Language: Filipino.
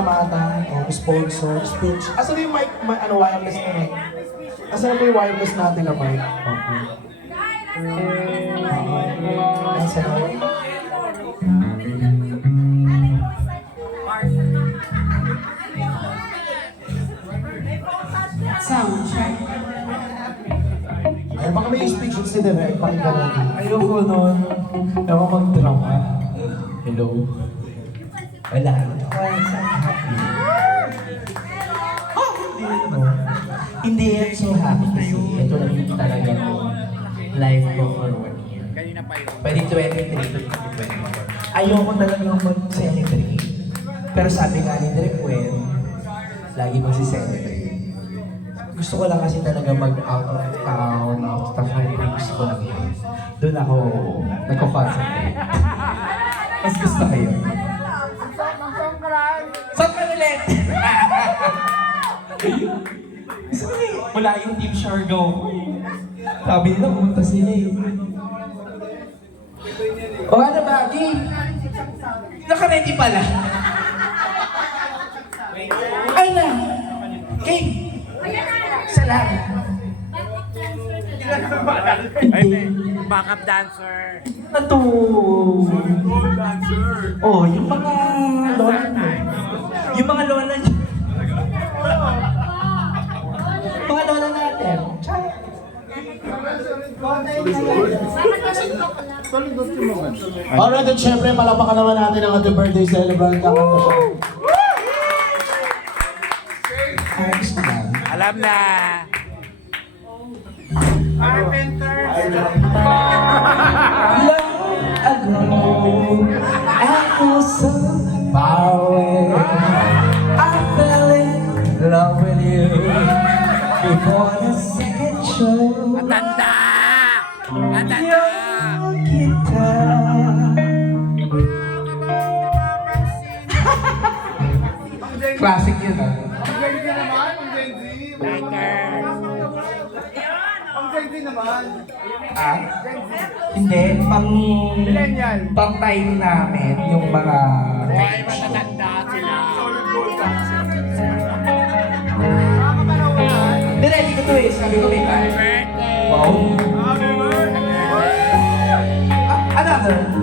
pasalamatan o sponsor, speech. Asan yung mic, wireless na mic? Asan na yung wireless natin na mic? Okay. Asan na? Sound check. Ay, baka may speech si Direk, pakinggan natin. Ayoko nun. Ewan mag-drama. Hello? Wala. Oh, hindi yan so happy kasi ito lang yung talaga yung life ko for 1 year. Pwede 23 to 24. Ayoko talagang mag-celebrate. Pero sabi nga ni Direk Wen, lagi mag-celebrate. Gusto ko lang kasi talaga mag-out of town, out of the country. Gusto ko lang yun. Doon ako nagko-concentrate. Mas gusto ko yun. Saan ka ulit? Gusto ko eh. Wala yung Team Siargao ko eh. Sabi nila, pumunta sila eh. O ano ba, Gay? Naka-ready pala. Ay na! Gay! Salamat. Ay, backup dancer. Ito. Oh, yung mga lola. Yung mga lola niya. Mga lola natin. Alright, at syempre, palapakan naman natin ang ating birthday celebrant. Kakanta siya. Ayos naman. Alam na. Long ago, I was so far away. I fell in love with you before the second show. Matanda! Matanda! Classic yun ah. Lighter. Ah? Hindi, pang time namin, yung mga